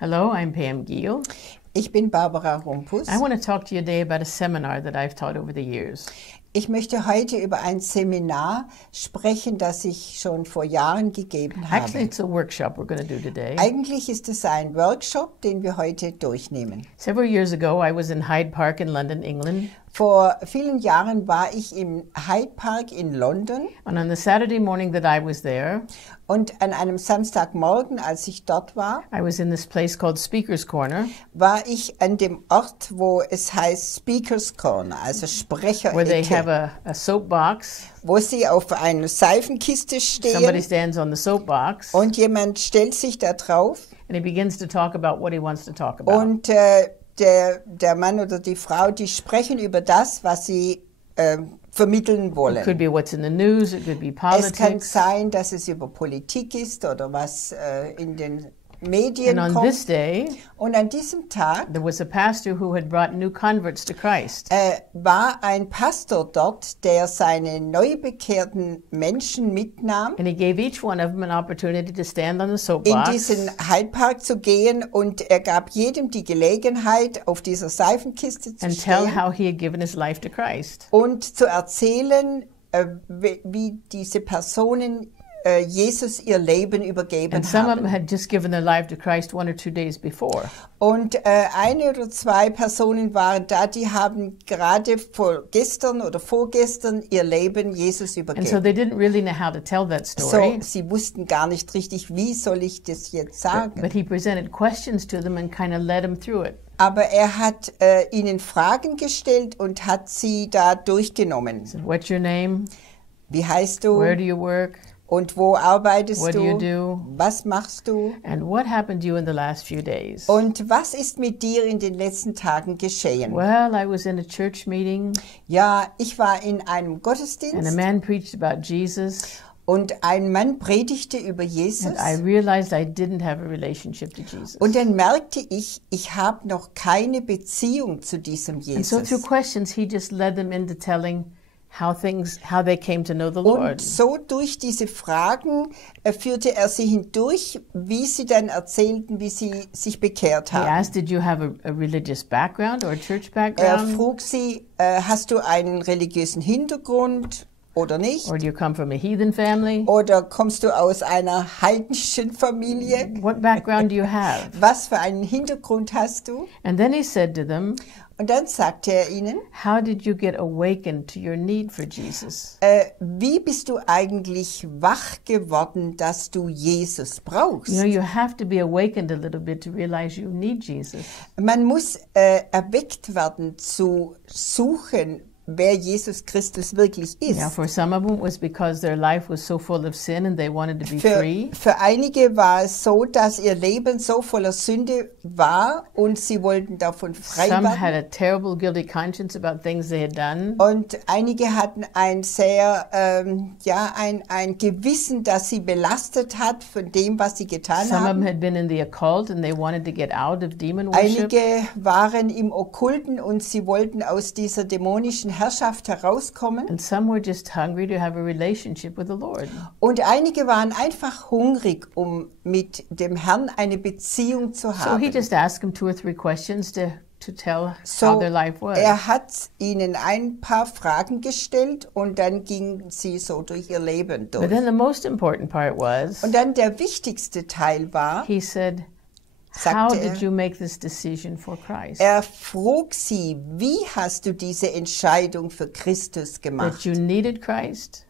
Hello, I'm Pam Giehl. Ich bin Barbara Rumpus. I want to talk to you today about a seminar that I've taught over the years. Ich möchte heute über ein Seminar sprechen, das ich schon vor Jahren gegeben habe. Actually, it's a workshop we're going to do today. Eigentlich ist es ein Workshop, den wir heute durchnehmen. Several years ago, I was in Hyde Park in London, England. Vor vielen Jahren war ich im Hyde Park in London. And on the Saturday morning that I was there, und an einem Samstagmorgen, als ich dort war, I was in this place called Speaker's Corner, war ich an dem Ort, wo es heißt Speaker's Corner, also Sprecherecke, where they have a soapbox. Wo sie auf einer Seifenkiste stehen. Somebody stands on the soapbox. Und jemand stellt sich da drauf. And he begins to talk about what he wants to talk about. Und der Mann oder die Frau, die sprechen über das, was sie vermitteln wollen. It could be what's in the news, it could be politics. Es kann sein, dass es über Politik ist oder was in den Medien and on kommt. This day, und an diesem Tag there was a pastor who had brought new converts to Christ. War ein Pastor dort, der seine neu bekehrten Menschen mitnahm. And he gave each one of them an opportunity to stand on the soapbox. In diesen Hyde Park zu gehen, und er gab jedem die Gelegenheit, auf dieser Seifenkiste zu and stehen. Tell how he had given his life to Christ. Und zu erzählen, wie diese Personen Jesus ihr Leben übergeben and some haben. of them had just given their life to Christ 1 or 2 days before. Und eine oder zwei Personen waren da, die haben gerade gestern oder vorgestern ihr Leben Jesus übergeben. And so they didn't really know how to tell that story. So, sie wussten gar nicht richtig, wie soll ich das jetzt sagen. But he presented questions to them and kind of led them through it. Aber er hat ihnen Fragen gestellt und hat sie da durchgenommen. So, what's your name? Wie heißt du? Where do you work? Und wo arbeitest What du? do you do? Was machst du? And what happened to you in the last few days? Und was ist mit dir in den letzten Tagen geschehen? Well, I was in a church meeting. Ja, ich war in einem Gottesdienst. And a man preached about Jesus. Und ein Mann predigte über Jesus. And I realized I didn't have a relationship to Jesus. Und dann merkte ich habe noch keine Beziehung zu diesem Jesus. And so through questions, he just led them into telling how they came to know the Lord. Und so durch diese Fragen führte er sie hindurch, wie sie dann erzählten, wie sie sich bekehrt haben. He asked, did you have a religious background or a church Er background? frug sie, hast du einen religiösen Hintergrund oder nicht? Or do you come from a heathen family? Oder kommst du aus einer heidnischen Familie? What background do you have? Was für einen Hintergrund hast du? And then he said to them, und dann sagte er ihnen, how did you get awakened to your need for Jesus? Wie bist du eigentlich wach geworden, dass du Jesus brauchst? You know, you have to be awakened a little bit to realize you need Jesus. Man muss erweckt werden zu suchen, wer Jesus Christus wirklich ist. Yeah, for some of them it was because their life was so full of sin and they wanted to be free. Für einige war es so, dass ihr Leben so voller Sünde war und sie wollten davon frei Some werden. had a terrible guilty conscience about things they had done. Und einige hatten ein sehr, ein Gewissen, das sie belastet hat von dem, was sie getan Some of them haben. had been in the occult and they wanted to get out of demon worship. Einige waren im Okkulten und sie wollten aus dieser dämonischen Herrschaft herauskommen. And some were just hungry to have a relationship with the Lord. Und einige waren einfach hungrig, um mit dem Herrn eine Beziehung zu So haben. he just asked them 2 or 3 questions to tell how their life was. Er hat ihnen ein paar Fragen gestellt und dann gingen sie so durch ihr Leben durch. But then the most important part was, Und dann der wichtigste Teil war, he said, how sagte did er, you make this decision for Christ? er frug sie, wie hast du diese Entscheidung für Christus That gemacht? you needed Christ?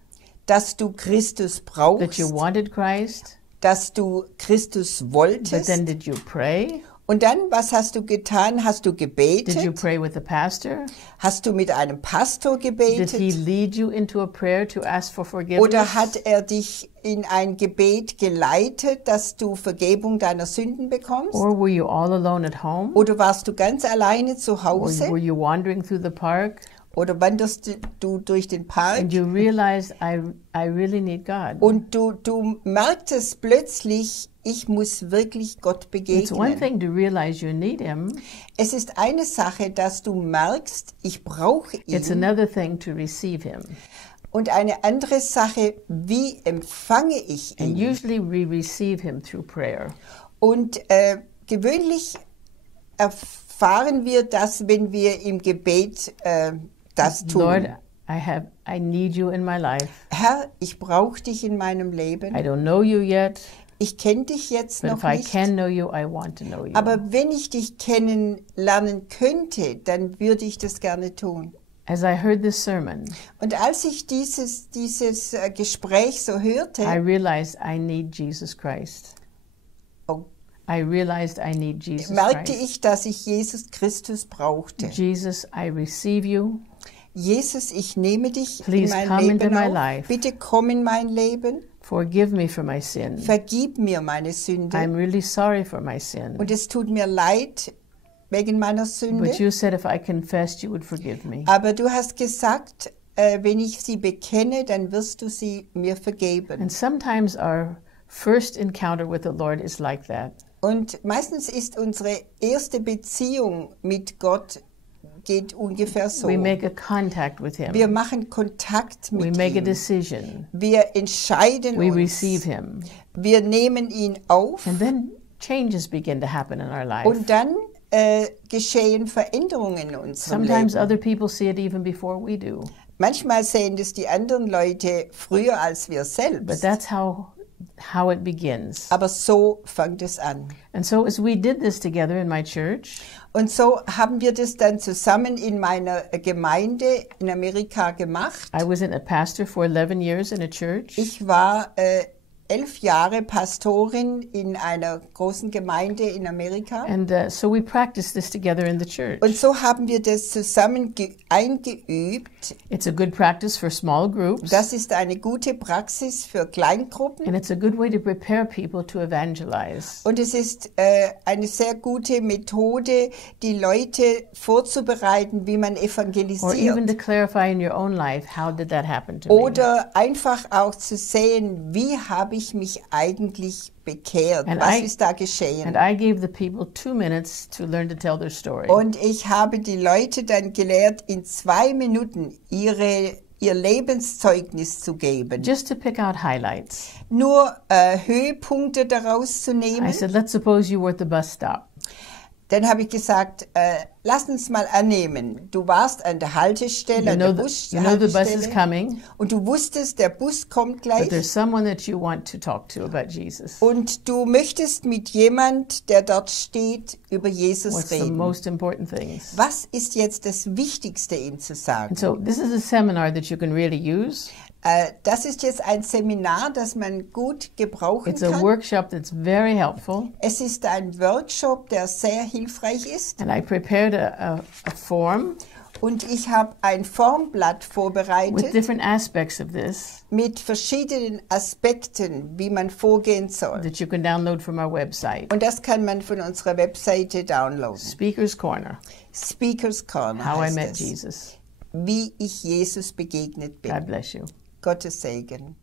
Dass du Christus That brauchst, you wanted Christ? dass du Christus But wolltest. then did you pray? Und dann, was hast du getan? Hast du Did you gebetet? pray with the pastor? Hast du mit einem Pastor Did he gebetet? lead you into a prayer to ask for forgiveness? Oder hat er dich in ein Gebet geleitet, dass du Vergebung deiner Sünden bekommst? Or were you all alone at home? Oder warst du ganz alleine zu Or Hause? were you wandering through the park? Oder wanderst du durch den Park? And you realized, I really need God. Und du merktest plötzlich, ich muss wirklich Gott It's one begegnen. thing to realize you need Him. Es ist eine Sache, dass du merkst, ich brauche It's ihn. another thing to receive Him. Und eine andere Sache, wie empfange ich And ihn? usually we receive Him through prayer. Und gewöhnlich erfahren wir das, wenn wir im Gebet das tun. Lord, I need you in my life. Herr, ich brauche dich in meinem Leben. I don't know you yet, Ich kenne dich jetzt but noch if I nicht. can know you, I want to know you. Aber wenn ich dich kennenlernen könnte, dann würde ich das gerne tun. As I heard this sermon, Und als ich dieses Gespräch so hörte, I realized I need Jesus Christ. oh, I realized I need Jesus merkte Christ. ich, dass ich Jesus Christus brauchte. Jesus, I receive you. Jesus, ich nehme dich Please in mein come into Leben my auf. life. Bitte komm in mein Leben. Forgive me for my sin. Vergib mir meine Sünde. I'm really sorry for my sin. Und es tut mir leid wegen meiner Sünde. But you said if I confessed, you would forgive me. Aber du hast gesagt, wenn ich sie bekenne, dann wirst du sie mir vergeben. And sometimes our first encounter with the Lord is like that. Und meistens ist unsere erste Beziehung mit Gott geht ungefähr so. We make a contact with Him. Wir machen Kontakt We mit make a ihm. decision. Wir entscheiden We uns. receive Him. Wir nehmen ihn auf. And then changes begin to happen in our life. Und dann geschehen Veränderungen in unserem Sometimes Leben. other people see it even before we do. Manchmal sehen das die anderen Leute früher als wir But selbst. that's how it begins. Aber so fängt es an. And so as we did this together in my church, Und so haben wir das dann zusammen in meiner Gemeinde in Amerika gemacht. I was a pastor for 11 years in a church. Ich war 11 Jahre Pastorin in einer großen Gemeinde in Amerika. And so we practiced this together in the church. Und so haben wir das zusammen eingeübt. It's a good practice for small groups. Das ist eine gute Praxis für Kleingruppen. And it's a good way to prepare people to evangelize. Und es ist eine sehr gute Methode, die Leute vorzubereiten, wie man Or even evangelisiert. to clarify in your own life, how did that happen to me? Oder einfach auch zu sehen, wie habe ich mich eigentlich bekehrt? And Was I- ist da And geschehen? I gave the people 2 minutes to learn to tell their story. Und ich habe die Leute dann gelehrt, in 2 Minuten ihr Lebenszeugnis zu geben. Just to pick out highlights. Nur Höhepunkte daraus zu nehmen. I said, let's suppose you were at the bus stop. Dann habe ich gesagt, lass uns mal annehmen, du warst an der Haltestelle, You an der know the bus is Bushaltestelle coming, und du wusstest, der Bus kommt but gleich there's someone that you want to talk to about Jesus. und du möchtest mit jemand, der dort steht, über Jesus What's the reden. most important things? Was ist jetzt das Wichtigste, ihm zu sagen? And so this is a seminar that you can really use. Das ist jetzt ein Seminar, das man gut gebrauchen It's a kann. workshop that's very helpful. Es ist ein Workshop, der sehr hilfreich ist. And I prepared a form Und ich habe ein Formblatt with vorbereitet different aspects of this mit verschiedenen Aspekten, wie man vorgehen soll. that you can download from our website. Und das kann man von unserer Webseite downloaden. Speaker's Corner, Speaker's Corner How I heißt Met es. Jesus. Wie ich Jesus begegnet bin. God bless you. Gottes Segen.